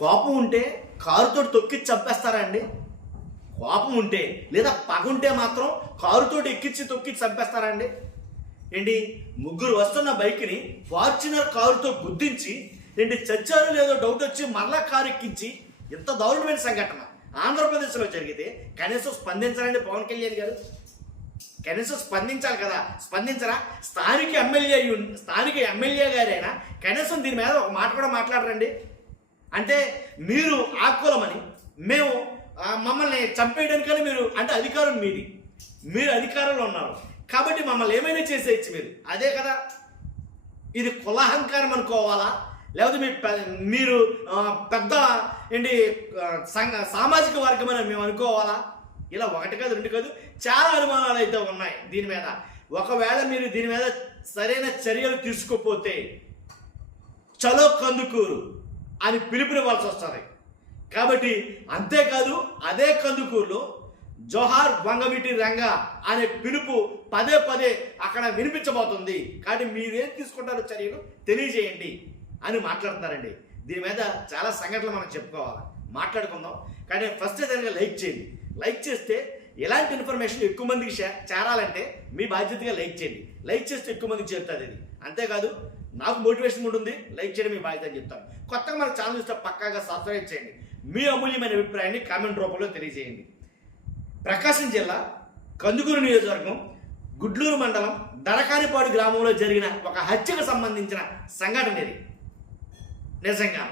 కోపం ఉంటే కారుతో తొక్కిచ్చి చంపేస్తారా అండి? కోపం ఉంటే లేదా పగుంటే మాత్రం కారుతో ఎక్కించి తొక్కిచ్చి చంపేస్తారా అండి? ఏంటి, ముగ్గురు వస్తున్న బైక్ని ఫార్చునర్ కారుతో గుద్దించి ఏంటి చచ్చారో లేదో డౌట్ వచ్చి మరలా కారు ఎక్కించి ఇంత దారుణమైన సంఘటన ఆంధ్రప్రదేశ్లో జరిగితే కనీసం స్పందించాలండి పవన్ కళ్యాణ్ గారు? కనీసం స్పందించాలి కదా, స్పందించరా? స్థానిక ఎమ్మెల్యే గారైనా కనీసం దీని మీద ఒక మాట కూడా మాట్లాడరండి. అంటే మీరు ఆకులమని మేము మమ్మల్ని చంపేయడానికని మీరు అంటే అధికారం మీది, మీరు అధికారంలో ఉన్నారు కాబట్టి మమ్మల్ని ఏమైనా చేసేయచ్చు మీరు, అదే కదా. ఇది కులాహంకారం అనుకోవాలా, లేకపోతే మీరు పెద్ద ఏంటి సామాజిక వర్గం అని మేము అనుకోవాలా? ఇలా ఒకటి కాదు రెండు కాదు చాలా అనుమానాలు అయితే ఉన్నాయి దీని మీద. ఒకవేళ మీరు దీని మీద సరైన చర్యలు తీసుకోకపోతే చలో కందుకూరు అని పిలుపునివ్వాల్సి వస్తుంది. కాబట్టి అంతేకాదు అదే కందుకూరులో జోహార్ వంగవీటి రంగా అనే పిలుపు పదే పదే అక్కడ వినిపించబోతుంది. కాబట్టి మీరేం తీసుకుంటారో చర్యలు తెలియజేయండి అని మాట్లాడుతున్నారండి. దీని మీద చాలా సంఘటనలు మనం చెప్పుకోవాలి, మాట్లాడుకుందాం. కానీ ఫస్ట్ ఏదైనా లైక్ చేయండి. లైక్ చేస్తే ఇలాంటి ఇన్ఫర్మేషన్ ఎక్కువ మందికి చేరాలంటే మీ బాధ్యతగా లైక్ చేయండి. లైక్ చేస్తే ఎక్కువ మందికి చేరుతుంది ఇది. అంతేకాదు నాకు మోటివేషన్ ఉంటుంది, లైక్ చేయడం మీ బాధ్యత అని చెప్తాను. కొత్తగా మన ఛానల్ చూస్తే పక్కాగా సబ్స్క్రైబ్ చేయండి. మీ అమూల్యమైన అభిప్రాయాన్ని కామెంట్ రూపంలో తెలియజేయండి. ప్రకాశం జిల్లా కందుకూరు నియోజకవర్గం గుడ్లూరు మండలం దరకానిపాడు గ్రామంలో జరిగిన ఒక హత్యకు సంబంధించిన సంఘటన ఇది. నిజంగా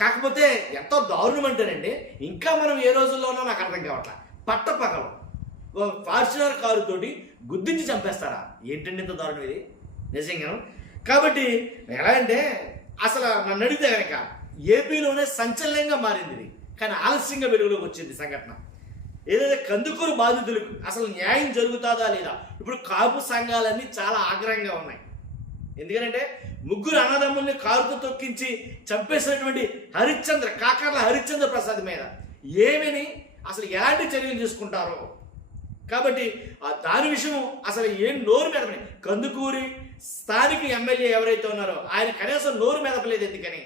కాకపోతే ఎంతో దారుణం అంటేనండి, ఇంకా మనం ఏ రోజుల్లోనో నాకు అర్థం కావట్లా. పట్టపగలు ఫార్చునర్ కారుతోటి గుద్దించి చంపేస్తారా? ఏంటండి ఇంత దారుణం ఇది నిజంగా. కాబట్టి ఎలా అంటే అసలు నన్ను అడిగితే కనుక ఏపీలోనే సంచలనంగా మారింది ఇది, కానీ ఆలస్యంగా వెలుగులోకి వచ్చింది సంఘటన. ఏదైతే కందుకూరు బాధితులకు అసలు న్యాయం జరుగుతుందా లేదా? ఇప్పుడు కాపు సంఘాలన్నీ చాలా ఆగ్రహంగా ఉన్నాయి. ఎందుకంటే ముగ్గురు అన్నదమ్ముల్ని కారుతో తొక్కించి చంపేసినటువంటి కాకర్ల హరిశ్చంద్ర ప్రసాద్ మీద ఏమని అసలు ఎలాంటి చర్యలు తీసుకుంటారో. కాబట్టి దాని విషయం అసలు ఏం నోరు మెదపని కందుకూరి స్థానిక ఎమ్మెల్యే ఎవరైతే ఉన్నారో ఆయన కనీసం నోరు మెదపలేదు. ఎందుకని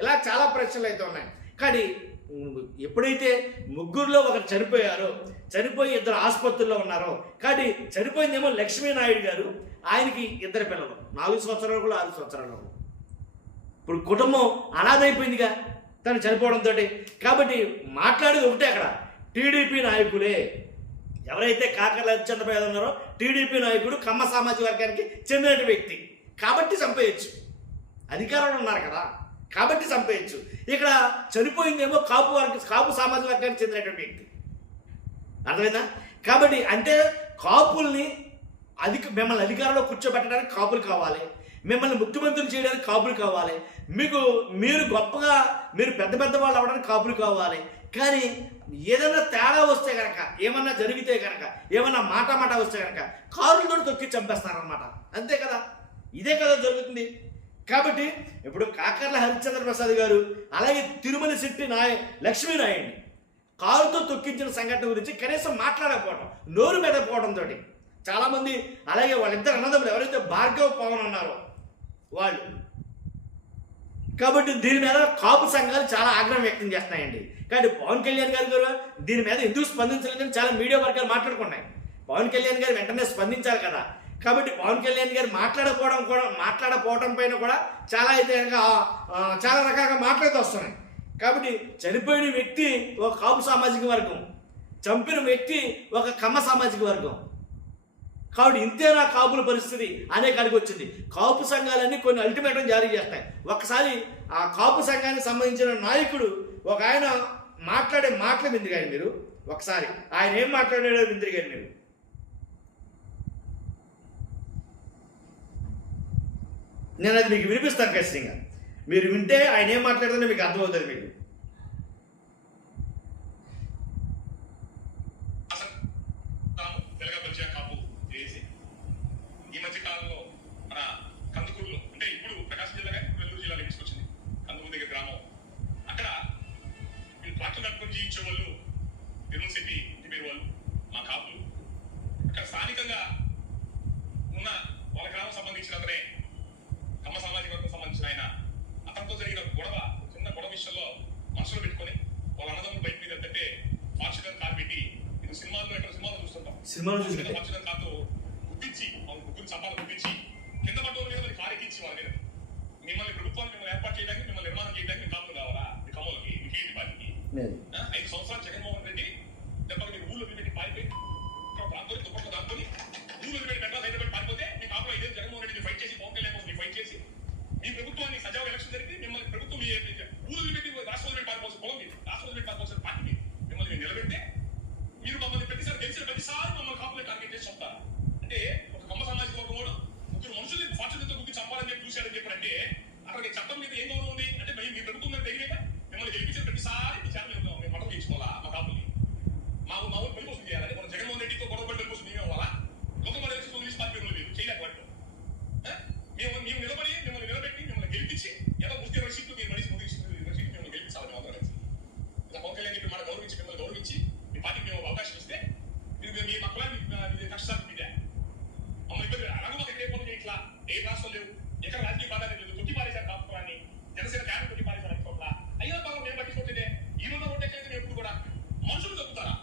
ఇలా చాలా ప్రశ్నలు అయితే ఉన్నాయి. కానీ ఎప్పుడైతే ముగ్గురులో ఒకరు చనిపోయి ఇద్దరు ఆసుపత్రుల్లో ఉన్నారో, కాబట్టి చనిపోయిందేమో లక్ష్మీనాయుడు గారు, ఆయనకి ఇద్దరు పిల్లలు 4 సంవత్సరాలు 6 సంవత్సరాలు. ఇప్పుడు కుటుంబం అనాథైపోయిందిగా తను చనిపోవడంతో. కాబట్టి మాట్లాడేది ఒకటే, అక్కడ టీడీపీ నాయకులే ఎవరైతే కాకర్ల హరిశ్చంద్ర ఉన్నారో టీడీపీ నాయకుడు కమ్మ సామాజిక వర్గానికి చెందిన వ్యక్తి కాబట్టి చంపేయచ్చు, అధికారంలో ఉన్నారు కదా కాబట్టి చంపేయచ్చు. ఇక్కడ చనిపోయిందేమో కాపు సామాజిక వర్గానికి చెందినటువంటి వ్యక్తి. అర్థమైందా? కాబట్టి అంటే కాపుల్ని మిమ్మల్ని అధికారంలో కూర్చోబెట్టడానికి కాపులు కావాలి, మిమ్మల్ని ముఖ్యమంత్రులు చేయడానికి కాపులు కావాలి, మీరు గొప్పగా మీరు పెద్ద వాళ్ళు అవ్వడానికి కాపులు కావాలి. కానీ ఏదైనా తేడా వస్తే కనుక, ఏమన్నా జరిగితే కనుక, ఏమన్నా మాట వస్తే కనుక కారులతో తొక్కి చంపేస్తారనమాట. అంతే కదా, ఇదే కదా జరుగుతుంది. కాబట్టి ఇప్పుడు కాకర్ల హరిశ్చంద్ర ప్రసాద్ గారు అలాగే తిరుమల శెట్టి లక్ష్మీనాయుడిని కారుతో తొక్కించిన సంఘటన గురించి కనీసం మాట్లాడకపోవడం, నోరు మెదకపోవడంతో చాలామంది, అలాగే వాళ్ళిద్దరు అన్నదమ్ములు ఎవరైతే భార్గవ్ పవన్ ఉన్నారో వాళ్ళు. కాబట్టి దీని మీద కాపు సంఘాలు చాలా ఆగ్రహం వ్యక్తం చేస్తున్నాయండి. కాబట్టి పవన్ కళ్యాణ్ గారు దీని మీద ఎందుకు స్పందించలేదని చాలా మీడియా వర్గాలు మాట్లాడుకున్నాయి. పవన్ కళ్యాణ్ గారు వెంటనే స్పందించాలి కదా. కాబట్టి పవన్ కళ్యాణ్ గారు మాట్లాడకపోవడం పైన కూడా చాలా అయితే చాలా రకాలుగా మాట్లాడుతూ వస్తున్నాయి. కాబట్టి చనిపోయిన వ్యక్తి ఒక కాపు సామాజిక వర్గం, చంపిన వ్యక్తి ఒక కమ్మ సామాజిక వర్గం. కాబట్టి ఇంతేనా కాపుల పరిస్థితి అనే కాడికి వచ్చింది. కాపు సంఘాలన్నీ కొన్ని అల్టిమేటం జారీ చేస్తాయి. ఒకసారి ఆ కాపు సంఘానికి సంబంధించిన నాయకుడు ఒక ఆయన మాట్లాడే మాటలు విందిగాని మీరు ఒకసారి ఆయన ఏం మాట్లాడాడో విందిగాని మీరు. నేను అది మీకు వినిపిస్తాను ఖచ్చితంగా. మీరు వింటే ఆయన ఏం మాట్లాడుతుందో మీకు అర్థమవుతుంది. మీకు ఈ మధ్య కాలంలో మన కందుకూరులో, అంటే ఇప్పుడు ప్రకాశం జిల్లా నెల్లూరు జిల్లా తీసుకొచ్చింది కందుకూరు దగ్గర గ్రామం. అక్కడ వీళ్ళు ట్రాక్టర్ నడుపుకొని జీవించే వాళ్ళు తిరుమల శెట్టి ఇంటి పేరు వాళ్ళు మా కాపులు. అక్కడ స్థానికంగా ఉన్న వాళ్ళ గ్రామం సంబంధించిన అతనే కమ్మ సామాజిక వర్గం సంబంధించిన ఆయన, అతనితో జరిగిన చిన్న గొడవ విషయంలో మనసులో పెట్టుకొని వాళ్ళ అన్నదమ్ములు బైక్ మీద వెళ్తే ఫార్చునర్ కార్ పెట్టి ఇది సినిమాల్లో ఎక్కడ సినిమాలో చూస్తుంటాం. సినిమాలో చూసి ఫార్చునర్ కార్తో గుర్తించి వాళ్ళ ముగ్గురు చంపాలను గుర్తించి కింద పడ్డోళ్ళ మీద మరి కారు ఎక్కించి వాళ్ళ మీద మిమ్మల్ని ప్రభుత్వాన్ని మిమ్మల్ని ఏర్పాటు చేయడానికి మిమ్మల్ని నిర్మాణం చేయడానికి మీ కాపులు కావాలా? మీ కమ్మలకి మీ కేజీ పార్టీకి 5 సంవత్సరాలు జగన్మోహన్ రెడ్డి దెబ్బకి మీరు ఊళ్ళో పెట్టి పారిపోయి దాంతో దుప్పట్లో దాంకొని ఊళ్ళో పెట్టి మెడ్రాస్ హైదరాబాద్ పారిపోతే మీ కాపులు 5 జగన్మోహన్ రెడ్డి ఫైట్ చేసి పవన్ కళ్యాణ్ కోసం ఫైట్ చేసి మీ ప్రభుత్వాన్ని సజావు ఎలక్షన్ జరిగి మిమ్మల్ని ప్రభుత్వం ఊళ్ళో పెట్టి రాష్ట్రంలో పెట్టి పారిపోవచ్చు పొలం మీరు రాష్ట్రంలో పెట్టి పారిపోవచ్చు పార్టీ మీరు మిమ్మల్ని నిలబెడితే మీరు మమ్మల్ని గెలిచిన ప్రతిసారి మమ్మల్ని కాపులే టార్గెట్ చేసి చెప్తారా? అంటే ఒక కమ్మ సామాజిక వర్గం కూడా ముగ్గురు మనుషులు ఫార్చునర్తో గుర్తి చంపాలని చెప్పి చూశాడని చెప్పారంటే అక్కడికి చట్టం మీద ఏం గౌరవం ఉంది? అంటే మీ ప్రభుత్వం మీద తెలియక మిమ్మల్ని గెలిపించిన ప్రతిసారి మీ చేత మేము మటం తీసుకోవాలా? మా కాపుల్ని మా ఊరు పనికోసం చేయాలి. మనం జగన్మోహన్ రెడ్డితో గొడవ పడి పనికోసం మేమే అవ్వాలా? లోకల్ ఎలక్షన్ పోలీస్ పార్టీ మీరు చేయలేక వాటిలో మేము నిలబడి మిమ్మల్ని నిలబెట్టి మిమ్మల్ని గెలిపించి ఏదో ముఖ్య రసీట్లు మీరు మనిషి మిమ్మల్ని గెలిపించాలని మాత్రం ఇలా పవన్ కళ్యాణ్ చెప్పి మన గౌరవించి మిమ్మల్ని గౌరవించి మీ పార్టీకి మేము అవకాశం ఇస్తే మీరు మీ మక్కలాన్ని కష్టాలు మీదే మమ్మల్ని ఇబ్బంది అలాగే మాకు ఎక్కడ పనులు ఇట్లా ఏ రాష్ట్రం లేవు ఎక్కడ రాజకీయ ప్రాధాన్యత లేదు తొక్కి పారేశారు కాపురాన్ని జనసేన క్యాబినెట్ తొక్కి పారేశారు అనుకోవట్లా అయినా భాగం మేము పట్టించుకుంటే ఈ రోజు ఓటేకైతే ఎప్పుడు కూడా మనుషులు చెప్తారా?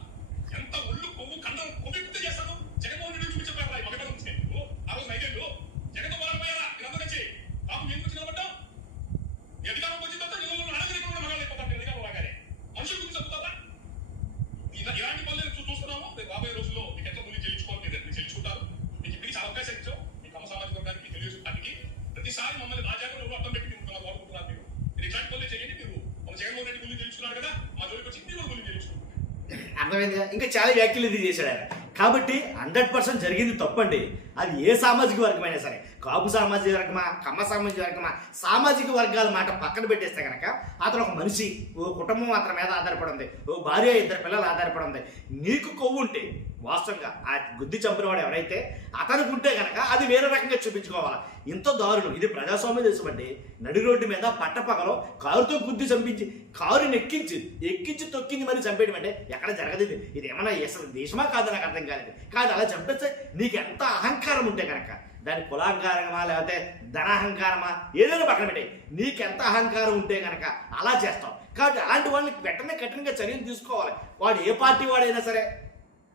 ఎంత ఒళ్ళు కొవ్వు కండం కొవ్వెత్తే చేస్తాను జగన్మోహన్ రెడ్డి చూపించారు మగ చూపించారు ఆ రోజు 5 ఏళ్ళు జగన్ పోరాపోయారా వీళ్ళందరూ వచ్చి కాపు మేము వచ్చి నిలబడ్డాం అధికారం వచ్చిన తర్వాత నిలబడి అడగలేక కూడా మగాళ్ళు అయిపోతారు అధికారం రాగానే మనుషులు గురించి చెప్తారా? ఇలాంటి పనులు చూస్తున్నాము. రాబోయే రోజుల్లో మీకు ఎట్లా ముందు చెల్లించుకోవాలి మీరు చెల్లించుకుంటారు. మీకు ఇప్పటికీ చాలా అవకాశాలు ఇచ్చాం మీ కమ్మ సామాజిక వర్గానికి తెలుగుదేశం పార్టీకి ప్రతిసారి మమ్మల్ని రాజ్యాంగంలో అర్థం పెట్టి మీరు వాడుకుంటున్నారు. మీరు ఇట్లాంటి పనులు చేయండి. మీరు మన జగన్మోహన్ రెడ్డి గురించి తెలుసుకున్నారు కదా మా జోలికి వచ్చి మీరు గురించి తెలుసుకుంటారు. అర్థమైందిగా? ఇంకా చాలా వ్యాఖ్యలు ఇది చేశాడు ఆయన. కాబట్టి 100% జరిగింది తప్పండి. అది ఏ సామాజిక వర్గమైనా సరే, కాపు సామాజిక వర్గమా, కమ్మ సామాజిక వర్గమా, సామాజిక వర్గాల మాట పక్కన పెట్టేస్తే కనుక అతను ఒక మనిషి, ఓ కుటుంబం అతని మీద ఆధారపడి ఉంది, ఓ భార్య 2 పిల్లలు ఆధారపడి ఉంది. నీకు కొవ్వు ఉంటే వాస్తవంగా ఆ గుద్ది చంపినవాడు ఎవరైతే అతనికి ఉంటే కనుక అది వేరే రకంగా చూపించుకోవాలి. ఇంత దారుణం ఇది ప్రజాస్వామ్య దేశం అండి. నడి రోడ్డు మీద పట్టపగలో కారుతో గుద్ది చంపించి కారుని ఎక్కించి తొక్కింది మరి చంపేయడం అంటే ఎక్కడ జరగదు. ఇది ఏమన్నా అసలు దేశమా కాదు నాకు అర్థం కాలేదు. కాదు అలా చంపేస్తే నీకు ఎంత అహంకారం ఉంటే కనుక దాని కులాహంకారమా లేకపోతే ధనాహంకారమా ఏదైనా పక్కన పెట్టే నీకెంత అహంకారం ఉంటే కనుక అలా చేస్తావు. కాబట్టి అలాంటి వాళ్ళని వెంటనే కఠినంగా చర్యలు తీసుకోవాలి. వాడు ఏ పార్టీ వాడైనా సరే,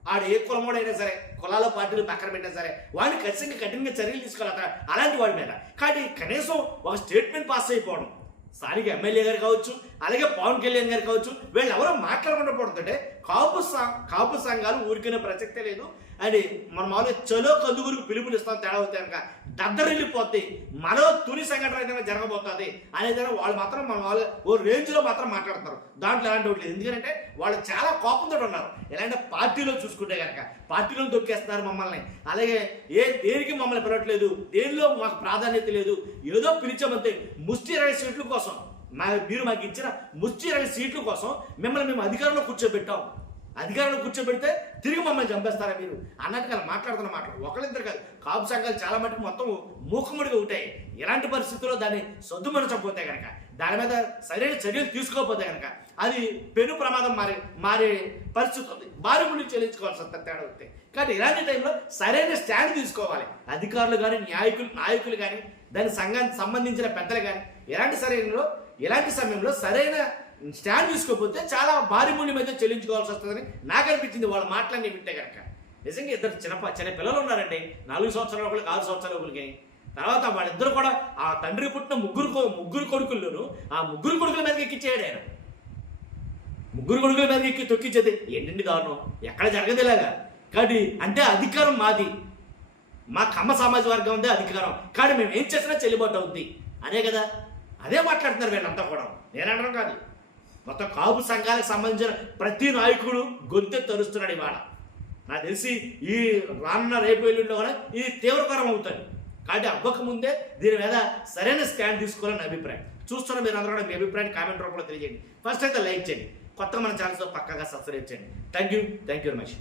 ఆడు ఏ కులమోడైనా సరే, కులాల పార్టీలు పక్కన పెట్టినా సరే వాడిని ఖచ్చితంగా కఠినంగా చర్యలు తీసుకోవాలి అలాంటి వాడి మీద. కాబట్టి కనీసం ఒక స్టేట్మెంట్ పాస్ అయిపోవడం, స్థానిక ఎమ్మెల్యే గారు కావచ్చు, అలాగే పవన్ కళ్యాణ్ గారు కావచ్చు, వీళ్ళు ఎవరో మాట్లాడకుండా పోతుంటే కాపు సంఘాలు ఊరికనే ప్రసక్తే లేదు. అని మన మామూలుగా చలో కందుగురికి పిలుపులు ఇస్తాం తేడా అవుతాయి కనుక దద్దరిల్లిపోద్ది, మరో తుని సంఘటన ఏదైనా జరగబోతుంది అనేది వాళ్ళు మాత్రం మన వాళ్ళు ఓ రేంజ్లో మాత్రం మాట్లాడుతున్నారు. దాంట్లో ఎలాంటి ఒకటి లేదు. ఎందుకంటే వాళ్ళు చాలా కోపంతో ఉన్నారు. ఎలాంటి పార్టీలో చూసుకుంటే కనుక పార్టీలో తొక్కేస్తున్నారు మమ్మల్ని, అలాగే దేనికి మమ్మల్ని పిలవట్లేదు, దేనిలో మాకు ప్రాధాన్యత లేదు, ఏదో పిలిచామంతే ముష్టి 20 సీట్ల కోసం మీరు మాకు ఇచ్చిన ముష్టి 20 సీట్ల కోసం మిమ్మల్ని మేము అధికారంలో కూర్చోబెట్టాం. అధికారంలో కూర్చోబెడితే తిరిగి మమ్మల్ని చంపేస్తారా మీరు అన్నట్టుగా మాట్లాడుతున్న మాటలు ఒకళ్ళిద్దరు కాదు. కాపు సంఘాలు చాలా మటుకు మొత్తం మూకుముడిగా ఉంటాయి. ఎలాంటి పరిస్థితుల్లో దాన్ని సొద్దుమనచకపోతే కనుక, దాని మీద సరైన చర్యలు తీసుకోకపోతే కనుక అది పెను ప్రమాదం మారే పరిస్థితి ఉంది. భారీ ముందు చెల్లించుకోవాల్సి వస్తుంది తేడా వస్తే. కాబట్టి ఇలాంటి టైంలో సరైన స్టాండ్ తీసుకోవాలి అధికారులు కానీ, నాయకులు కానీ, దాని సంఘానికి సంబంధించిన పెద్దలు కానీ. ఎలాంటి సమయంలో సరైన స్టాండ్ తీసుకోకపోతే చాలా భారీ మూల్యం అయితే చెల్లించుకోవాల్సి వస్తుందని నాకు అనిపించింది వాళ్ళ మాటలన్నీ వింటే కనుక. నిజంగా ఇద్దరు చిన్న పిల్లలు ఉన్నారండి, 4 సంవత్సరాల ఒకరికి 6 సంవత్సరాల ఒకరికి. తర్వాత వాళ్ళిద్దరు కూడా ఆ తండ్రి పుట్టిన ముగ్గురు కొడుకుల్లోనూ ఆ ముగ్గురు కొడుకుల మీదకి ఎక్కిచ్చేయాడు ఆయన. ముగ్గురు కొడుకుల మీదకి ఎక్కి తొక్కించేది ఏంటండి దారుణం? ఎక్కడ జరగదు ఇలాగా. కాబట్టి అంటే అధికారం మాది, మా కమ్మ సామాజిక వర్గం ఉంది అధికారం, కానీ మేము ఏం చేసినా చెల్లుబాటు అవుద్ది అనే కదా. అదే మాట్లాడుతున్నారు వీళ్ళంతా కూడా, నేను అనడం కాదు. మొత్తం కాపు సంఘాలకు సంబంధించిన ప్రతి నాయకుడు గొంతె తరుస్తున్నాడు ఇవాళ. నాకు తెలిసి ఈ రానున్న రేపు ఎల్లుండో కూడా ఇది తీవ్రతరం అవుతుంది. కాబట్టి అవ్వకముందే దీని మీద సరైన స్టాండ్ తీసుకోవాలని అభిప్రాయం. చూస్తున్న మీరు అందరూ కూడా మీ అభిప్రాయాన్ని కామెంట్ రూపంలో తెలియజేయండి. ఫస్ట్ అయితే లైక్ చేయండి, కొత్తగా మన ఛానల్స్లో పక్కాగా సబ్స్క్రైబ్ చేయండి. Thank you very much.